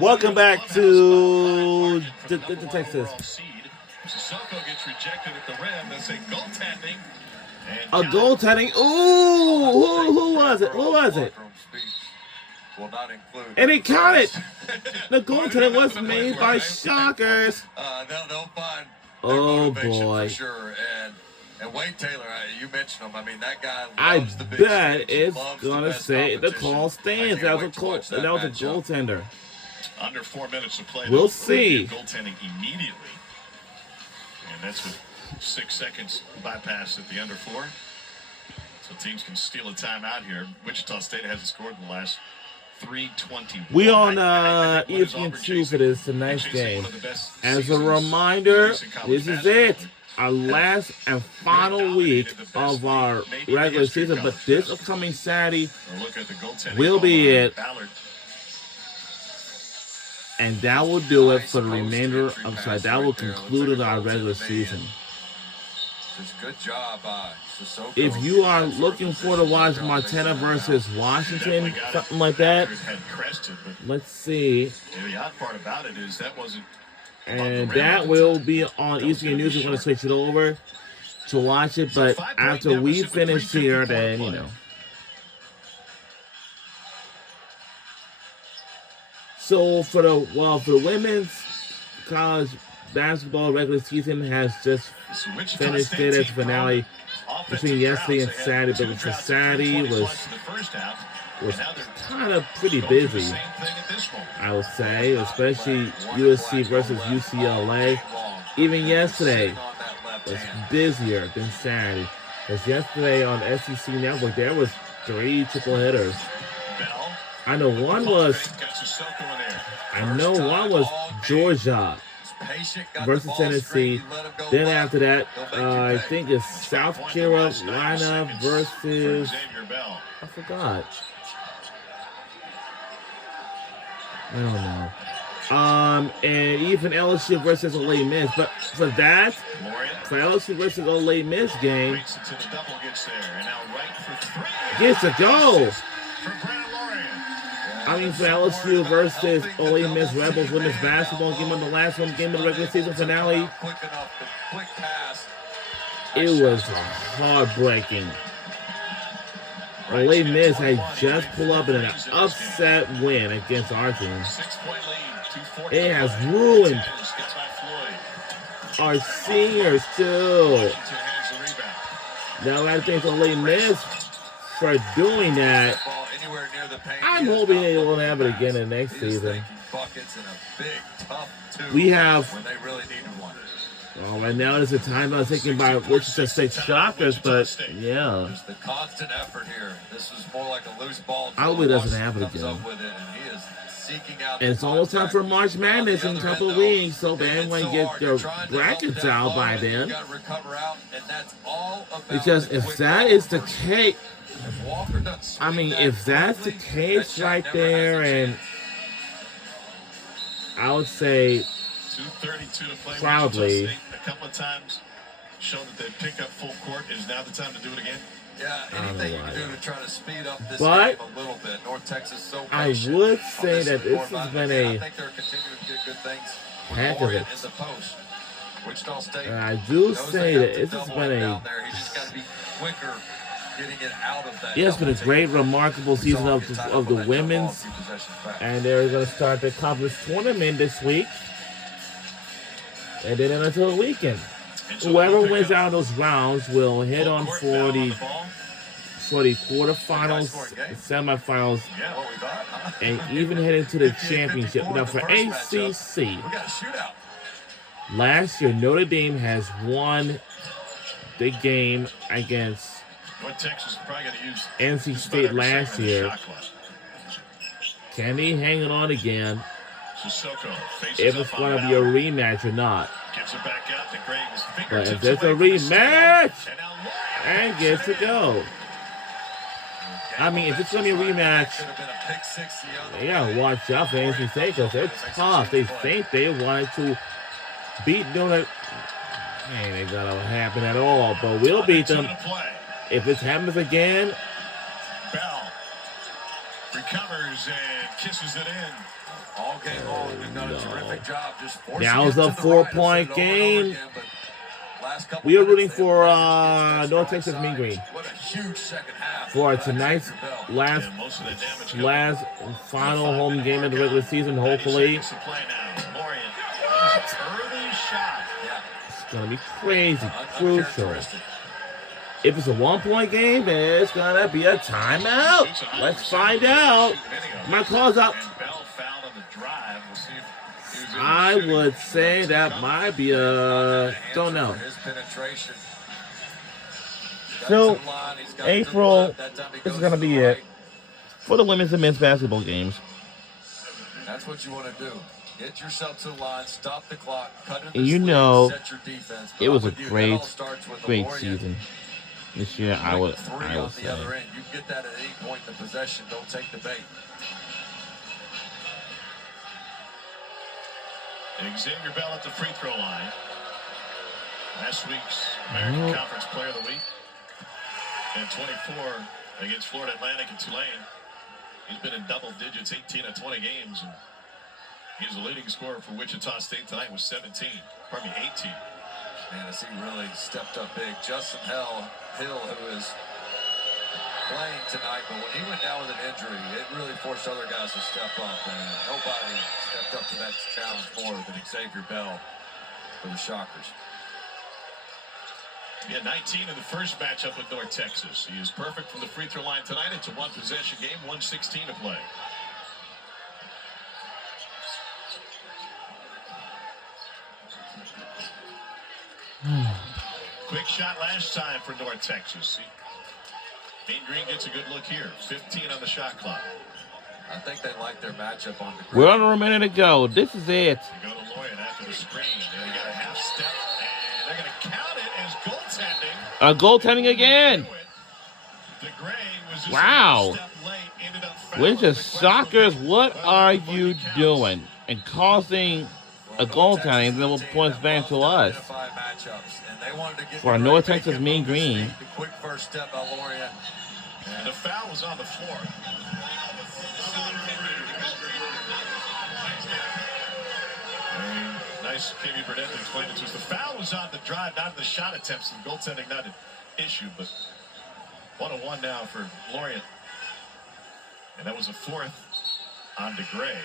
Welcome back to the Texas. Sissoko gets rejected at the rim. They say goaltending. A goaltending. Ooh, who was it? Who was it? Will not include. And it counted. The goaltending was made by Shockers. They'll find Oh motivation boy. for sure. And Wayne Taylor, you mentioned him. I mean, that guy I loves the big bet stage, it's loves gonna best say the competition. call I stands. can't That was wait to watch that was a matchup. goaltender. Under 4 minutes to play. We'll see. Goaltending immediately. And that's with 6 seconds bypass at the under 4. So teams can steal a timeout here. Wichita State hasn't scored in the last 3:20. We on ESPN2 for this tonight's game. As a reminder, this is it. Our last and final week of our regular season, but this upcoming Saturday will be it. And that will do it for the remainder of that will conclude our regular season. Good job, if you are looking forward to watch Montana versus Washington, something like that, let's see. The odd part about it is that wasn't. And that will be on ESPN News. We're going to switch it over to watch it. But after we finish here, then, you know. So for the women's college basketball regular season has just finished it as finale between yesterday and Saturday. But for Saturday was kind of pretty busy, I would say, especially USC versus UCLA. Even yesterday was busier than Saturday. Because yesterday on SEC Network, there was 3 triple hitters. I know one was Georgia versus Tennessee. Then after that, I think it's South Carolina versus, I forgot. I don't know. And even LSU versus Ole Miss. But for LSU versus Ole Miss game, gets a goal. I mean, for LSU versus Ole Miss Rebels women's basketball game on the last one game of the regular season finale, it was heartbreaking. Ole Miss had just pulled up in an upset win against our team. It has ruined our seniors too. Now I think Ole Miss for doing that. I'm hoping they won't have it again in the next season. We have. Well, right now it's a timeout taken by Wichita State Shockers, but yeah. The constant effort here. This is more like a loose ball. I hope it doesn't happen again. And it's almost time for March Madness in a couple of weeks, so everyone get their brackets out by then. Because if that is the case, I mean, if that's the case right there, and I would say probably a couple of times show that they pick up full court. Is now the time to do it again? Yeah, anything you can do to try to speed up this game a little bit. North Texas so patient. I would say that this has been a I think they're continuing to get good things. heck of it. In the post. Wichita State. And I do say that this has been a. He's just got to be quicker getting it out of that. Yeah, it's been a great, remarkable season of the women's, and they're going to start the conference tournament this week, and then until the weekend. Whoever wins out of those rounds will head on for the quarterfinals, semifinals, and even head into the championship. Now for ACC, last year Notre Dame has won the game against NC State last year. Can they hang it on again? If it's going to be a rematch or not. But if there's a rematch, and gets to go. I mean, if it's going to be a rematch, you got to watch out for NC State because they're tough. They think they wanted to beat Notre Dame. Ain't it going to happen at all, but we'll beat them. If this happens again, Bell recovers and kisses it in. All game long, they've done a terrific job. Just forcing That was it a to the right. 4-point I've said it over and over game. again, but last couple We are rooting minutes, they for have managed to get North to Texas that Mean stride Green side. What a huge second half for by tonight's Xavier Bell. last And most of the damage coming final home game of the regular season, 90 hopefully. seconds to play now. Lorient. That was an early shot. Yeah, It's going to be crazy, crucial. uncharacteristic. If it's a 1-point game, it's going to be a timeout. Let's find out. My call's up. And Bell fouled on the drive. We'll see if he was able to I shoot it. would say that might be a... Don't know. His penetration. So, Got to the line, he's got April, to that time he this is goes going to to be the it right. for the women's and men's basketball games. That's what you want to do. Get yourself to the line, stop the clock, cut it. And you know, set your defense. it was a But that great, all starts with the great Lorient season this year. I quick would three say. on the other end. You get that at any point in the possession. Don't take the bait. Xavier Bell at the free throw line. Last week's American Conference Player of the Week. And 24 against Florida Atlantic and Tulane. He's been in double digits 18 of 20 games. And he's the leading scorer for Wichita State tonight with 18. Man, as he really stepped up big. Justin Hill, who is playing tonight, but when he went down with an injury, it really forced other guys to step up. And nobody stepped up to that challenge more than Xavier Bell for the Shockers. He had 19 in the first matchup with North Texas. He is perfect from the free throw line tonight. It's a one-possession game, 1:16 to play. Quick shot last time for North Texas. Mean Green gets a good look here. 15 on the shot clock. I think they like their matchup on the ground. We're under a minute to go. This is it. They go to Lorient after the screen. And they got a half step, and they're going to count it as goaltending. Goaltending again. DeGray was just Wow. a step late, ended up fouling. Winter Shockers, what are you doing? And causing a goaltending that will points back to us. For North Texas Mean Green. The quick first step by Lorient. And the foul was on the floor. Nice, KB Burnett explained it to us. The foul was on the drive, not the shot attempts. And goaltending not an issue, but 1-1 now for Lorient. And that was a fourth on DeGray.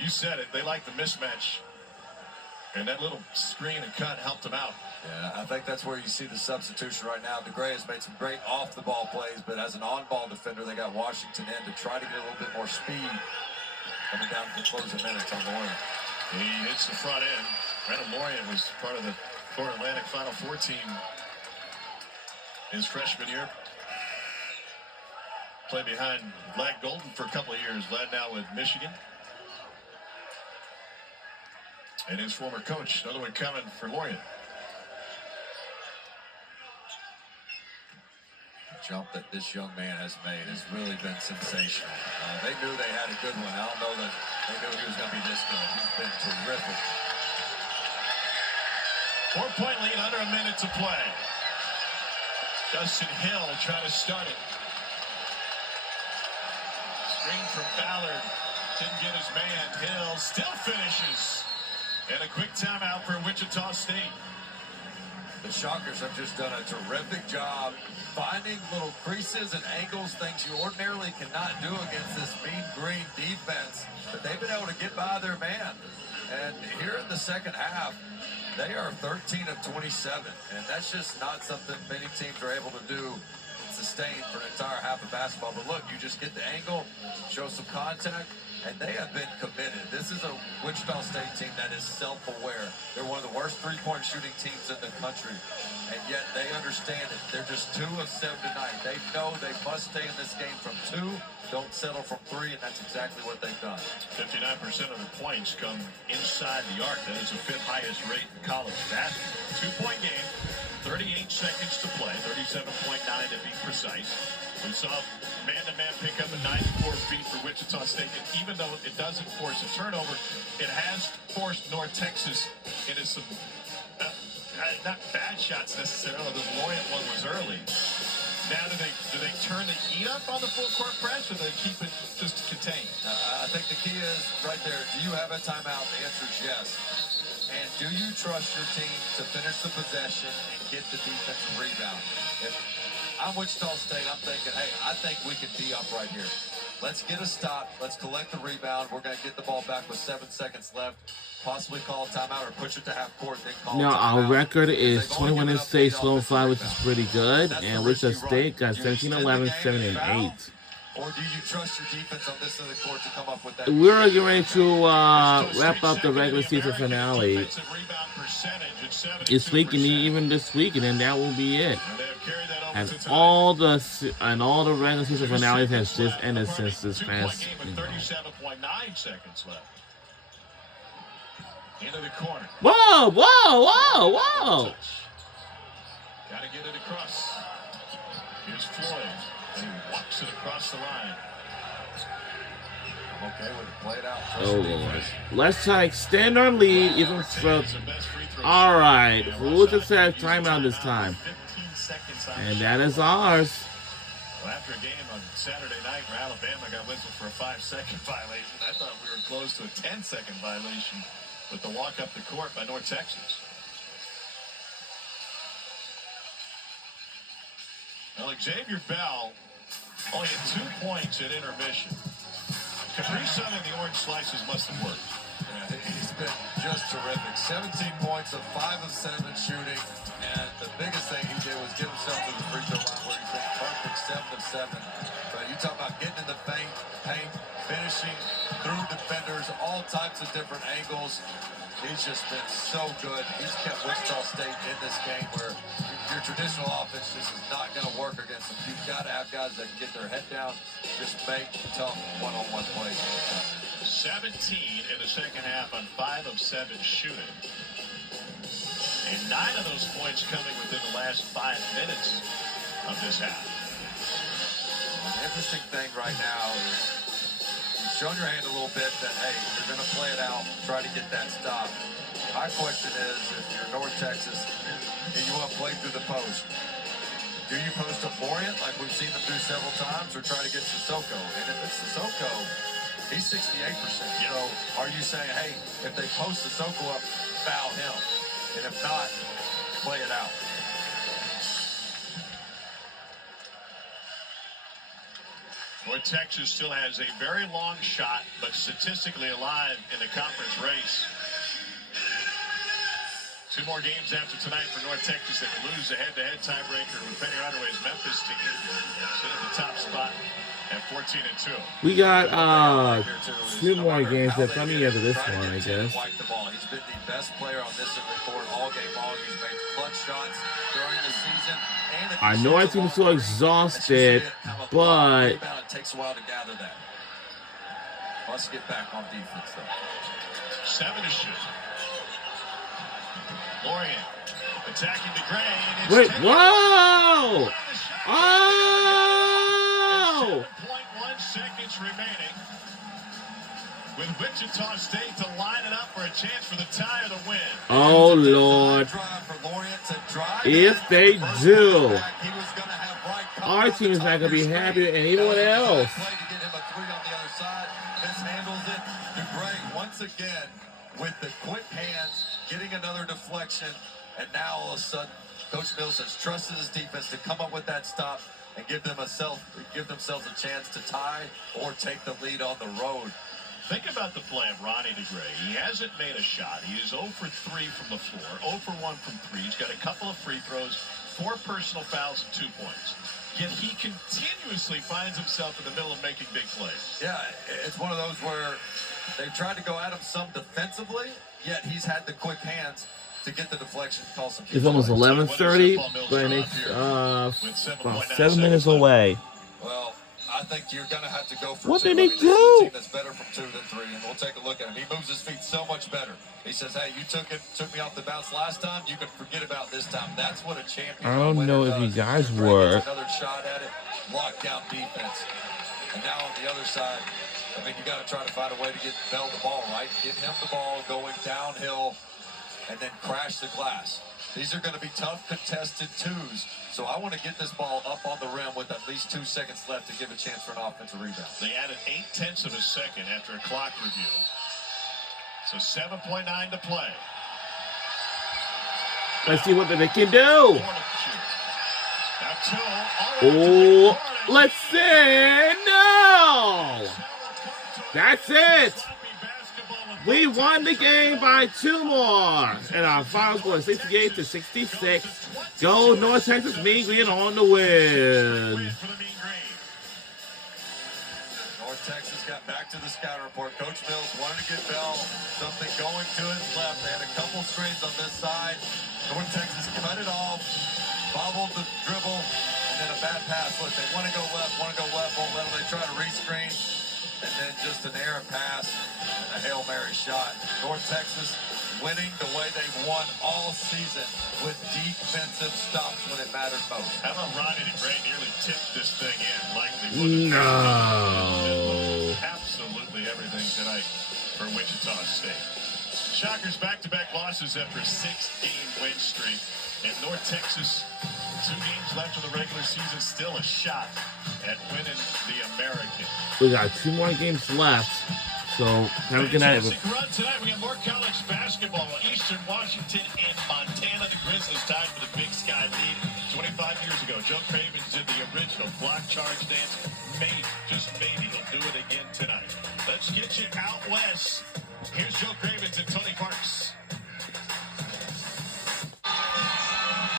You said it. They like the mismatch. And that little screen and cut helped them out. Yeah, I think that's where you see the substitution right now. DeGray has made some great off-the-ball plays, but as an on-ball defender, they got Washington in to try to get a little bit more speed coming down to the closing minutes on Lorient. He hits the front end. Brandon Lorient was part of the Florida Atlantic Final Four team his freshman year. Played behind Vlad Golden for a couple of years. Vlad now with Michigan. And his former coach, another one coming for Lorient. The jump that this young man has made has really been sensational. They knew they had a good one. I don't know that they knew he was going to be this good. He's been terrific. 4-point lead, under a minute to play. Justin Hill trying to start it. Screen from Ballard. Didn't get his man. Hill still finishes. And a quick timeout for Wichita State. The Shockers have just done a terrific job finding little creases and angles, things you ordinarily cannot do against this Mean Green defense. But they've been able to get by their man. And here in the second half, they are 13 of 27. And that's just not something many teams are able to do and sustain for an entire half of basketball. But look, you just get the angle, show some contact, and they have been committed. This is a Wichita State team that is self-aware. They're one of the worst three-point shooting teams in the country, and yet they understand it. They're just 2 of 7 tonight. They know they must stay in this game from 2. Don't settle from 3, and that's exactly what they've done. 59% of the points come inside the arc. That is the 5th highest rate in college. That 2-point game, 38 seconds to play, 37.9 to be precise. We saw man-to-man pick up at 94 feet for Wichita State. And even though it doesn't force a turnover, it has forced North Texas into some, not bad shots necessarily. The Lorient one was early. Now, do they turn the heat up on the full court press, or do they keep it just contained? I think the key is right there. Do you have a timeout? The answer is yes. And do you trust your team to finish the possession and get the defensive rebound? If I'm Wichita State, I'm thinking, hey, I think we can be up right here. Let's get a stop. Let's collect the rebound. We're going to get the ball back with 7 seconds left. Possibly call a timeout or push it to half court, then call a timeout. Our record is 21-6, 12-5, which is pretty good. And Wichita State got 17-11, 7-8. Or do you trust your defense on this end of the court to come up with that? We're getting ready to wrap up the regular season finale. It's weekend, even this weekend, and that will be it. And all the regular season finales has just ended since this past. 37.9 seconds left. Into the corner. Whoa! Whoa! Got to get it across. Here's Floyd. And he walks it across the line. I'm okay with it. Play it out. Oh, Lord. Let's try to extend our lead even further. All right. Who just had timeout this time? And that is ours. Well, after a game on Saturday night where Alabama got whistled for a 5-second violation, I thought we were close to a 10-second violation with the walk up the court by North Texas. Well, Xavier Bell only had 2 points at intermission. Capri Sun and the orange slices must have worked. Yeah, he's been just terrific. 17 points of 5 of 7 shooting. And the biggest thing he did was get himself to the free throw line where he's been perfect, 7 of 7. But you talk about getting in the paint, finishing through defenders, all types of different angles. He's just been so good. He's kept Wichita State in this game where your traditional offense just is not going to work against them. You've got to have guys that can get their head down, just make tough one-on-one plays. 17 in the second half on 5 of 7 shooting. And 9 of those points coming within the last 5 minutes of this half. The interesting thing right now is you've shown your hand a little bit that, hey, you're going to play it out, try to get that stop. My question is, if you're North Texas and you want to play through the post, do you post a Lorient like we've seen them do several times, or try to get Sissoko? And if it's Sissoko, he's 68%. So are you saying, hey, if they post Sissoko up, foul him? And if not, play it out. North Texas still has a very long shot, but statistically alive in the conference race. 2 more games after tonight for North Texas. They will lose a head-to-head tiebreaker with Penny Hardaway's Memphis team. Sit in the top spot at 14-2. We got 2 more games left on the end of this one, I guess. He's been the best player on this end of the court all game long. He's made clutch shots during the season. I know I seem so exhausted, but it takes a while to gather that. Let's get back on defense, though. 7 to shoot. Lorient attacking the grain. Wait, whoa! Oh! 7.1 seconds remaining. With Wichita State to line it up for a chance for the tie or the win. Oh, Lord. If they do, our team is not going to be happy than anyone else. Once again, with the quick hands, getting another deflection, and now all of a sudden, Coach Mills has trusted his defense to come up with that stop and give themselves a chance to tie or take the lead on the road. Think about the play of Ronnie DeGray. He hasn't made a shot. He is 0 for 3 from the floor, 0 for 1 from 3. He's got a couple of free throws, 4 personal fouls, and 2 points. Yet he continuously finds himself in the middle of making big plays. Yeah, it's one of those where they've tried to go at him some defensively, yet he's had the quick hands to get the deflection. Call some. It's almost 11:30, but it's about 7 minutes away. Well, I think you're going to have to go for what 2. did he This is do? a team that's better from 2 than 3, and we'll take a look at him. He moves his feet so much better. He says, hey, you took me off the bounce last time. You can forget about this time. That's what a champion. I don't know if you guys were. Another shot at it. Lockdown defense. And now on the other side, I mean, you got to try to find a way to get Bell the ball, right? Get him the ball going downhill and then crash the glass. These are going to be tough contested twos. So I want to get this ball up on the rim with at least 2 seconds left to give a chance for an offensive rebound. They added 0.8 of a second after a clock review. So 7.9 to play. Let's see what they can do. Oh, let's see. No. That's it. We won the game by 2 more. And our final score is 68-66. Go North Texas Mean Green on the win. North Texas got back to the scouting report. Coach Mills wanted to get Bell something going to his left. They had a couple screens on this side. North Texas cut it off, bobbled the dribble, and then a bad pass. Look, they want to go left, won't let them. They try to rescreen, and then just an errant pass and a Hail Mary shot. North Texas winning the way they've won all season with defensive stops when it mattered most. How about Ronnie DeGray nearly tipped this thing in like they would? No. Absolutely everything tonight for Wichita State. Shockers back-to-back losses after a 6-game win streak. And North Texas, 2 games left of the regular season, still a shot at winning the American. We got 2 more games left. So have a good night. Tonight we got more college basketball. Eastern Washington and Montana. The Grizzlies tied for the Big Sky lead 25 years ago. Joe Cravens did the original block charge dance, made